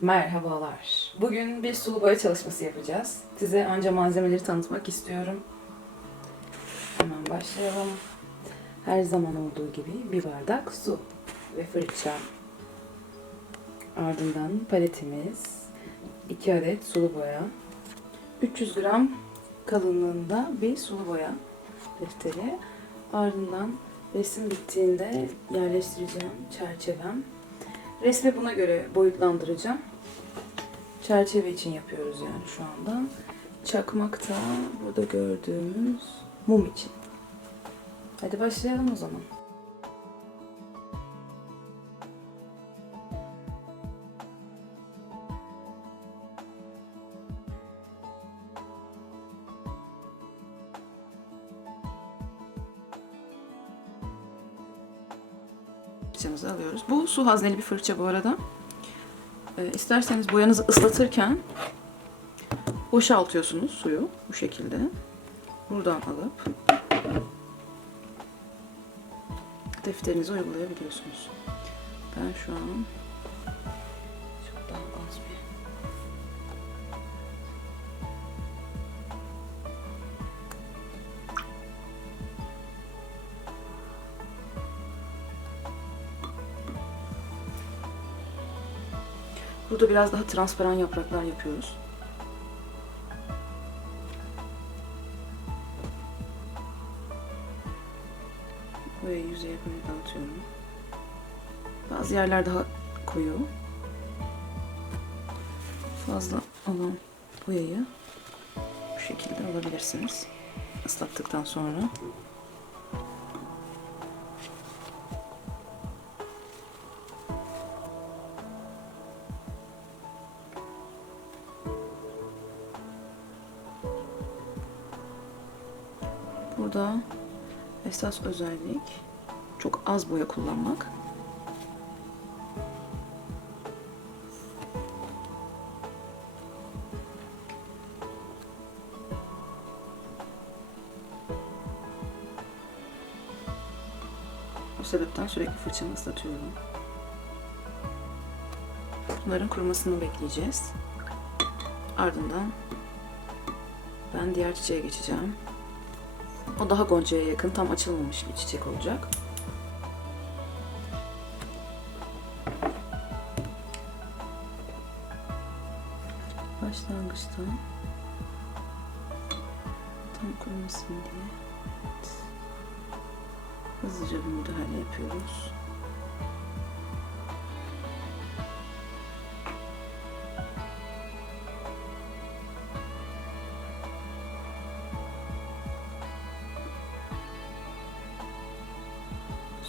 Merhabalar. Bugün bir sulu boya çalışması yapacağız. Size önce malzemeleri tanıtmak istiyorum. Hemen başlayalım. Her zaman olduğu gibi bir bardak su ve fırça. Ardından paletimiz, 2 adet sulu boya, 300 gram kalınlığında bir sulu boya defteri. Ardından resim bittiğinde yerleştireceğim çerçevem. Resmi buna göre boyutlandıracağım. Çerçeve için yapıyoruz yani şu anda. Çakmak da burada gördüğümüz mum için. Hadi başlayalım o zaman. Fırçamızı alıyoruz. Bu su hazneli bir fırça bu arada. Ee, isterseniz boyanızı ıslatırken boşaltıyorsunuz suyu bu şekilde. Buradan alıp defterinize uygulayabiliyorsunuz. Ben şu an Burada biraz daha transparan yapraklar yapıyoruz. Boyayı yüzeye böyle dağıtıyorum. Bazı yerler daha koyu. Fazla olan boyayı bu şekilde alabilirsiniz. Islattıktan sonra. Burada esas özellik çok az boya kullanmak. O sebepten sürekli fırçamı ıslatıyorum. Bunların kurumasını bekleyeceğiz. Ardından ben diğer çiçeğe geçeceğim. O daha goncaya yakın, tam açılmamış bir çiçek olacak. Başlangıçta tam kurumasın diye hızlıca bir müdahale yapıyoruz.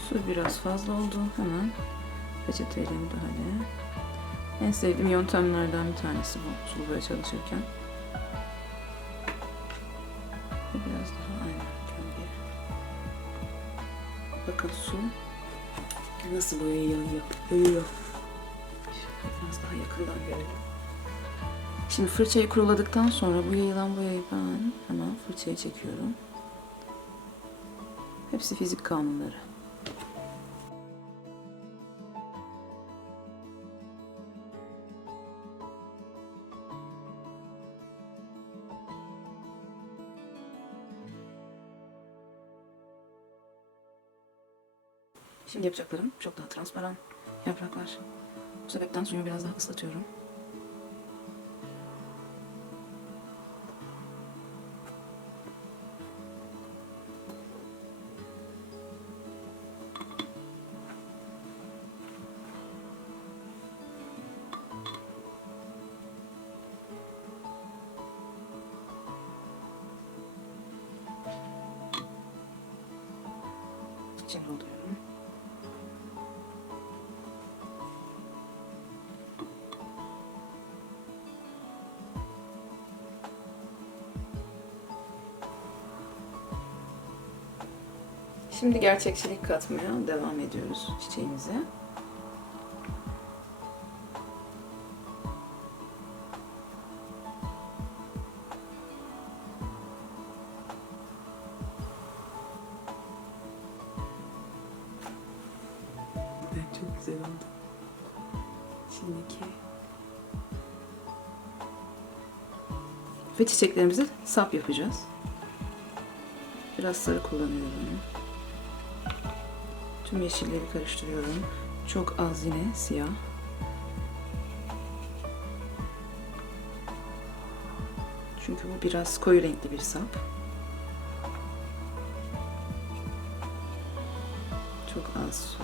Su biraz fazla oldu. Hemen peçeteyle müdahale. En sevdiğim yöntemlerden bir tanesi bu sulu boya çalışırken. Biraz daha aynen gölge. Bakın su nasıl boyayı. Yayıyor. Şöyle biraz daha yakından görelim. Şimdi fırçayı kuruladıktan sonra bu yayılan boyayı ben hemen fırçaya çekiyorum. Hepsi fizik kanunları. Şimdi yapacaklarım çok daha transparan yapraklar. Bu sebepten suyu biraz daha ıslatıyorum. İçine alıyorum. Şimdi gerçekçilik katmaya devam ediyoruz çiçeğimize. çok güzel oldu. Şimdiki. Ve çiçeklerimizi sap yapacağız. Biraz sarı kullanıyorum. Tüm yeşilleri karıştırıyorum. Çok az yine siyah. Çünkü bu biraz koyu renkli bir sap. Çok az su.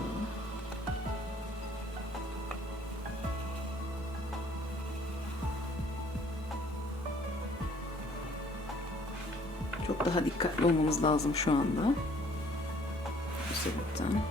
Çok daha dikkatli olmamız lazım şu anda. Bu sebepten.